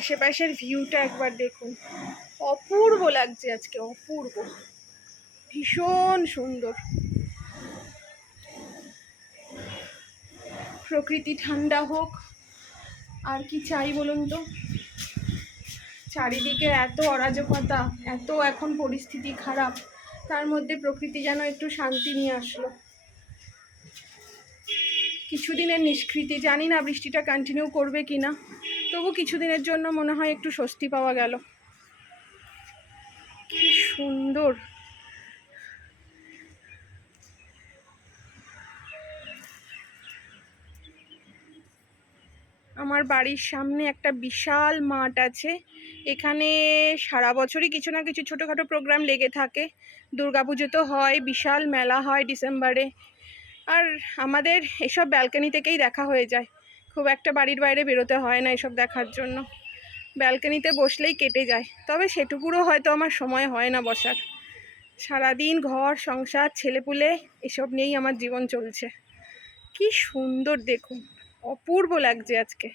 আশেপাশের ভিউটা একবার দেখুন, অপূর্ব লাগছে আজকে, অপূর্ব, ভীষণ সুন্দর। প্রকৃতি ঠান্ডা হোক, আর কি চাই বলুন তো। চারিদিকে এত অরাজকতা, এত এখন পরিস্থিতি খারাপ, তার মধ্যে প্রকৃতি যেন একটু শান্তি নিয়ে আসলো। কিছুদিনের নিষ্কৃতি, জানি না বৃষ্টিটা কন্টিনিউ করবে কি না, তবু কিছুদিনের জন্য মনে হয় একটু স্বস্তি পাওয়া গেল। কি সুন্দর। আমার বাড়ির সামনে একটা বিশাল মাঠ আছে, এখানে সারা বছরই কিছু না কিছু ছোটোখাটো প্রোগ্রাম লেগে থাকে। দুর্গাপুজো তো হয়, বিশাল মেলা হয় ডিসেম্বরে, আর আমাদের এসব ব্যালকনি থেকেই দেখা হয়ে যায়, খুব একটা বাড়ির বাইরে বেরোতে হয় না এসব দেখার জন্য। ব্যালকনিতে বসলেই কেটে যায়, তবে সেটুকুরও হয়তো আমার সময় হয় না বসার। সারাদিন ঘর সংসার ছেলেপুলে এসব নিয়েই আমার জীবন চলছে। কি সুন্দর দেখুন, অপূর্ব লাগছে আজকে।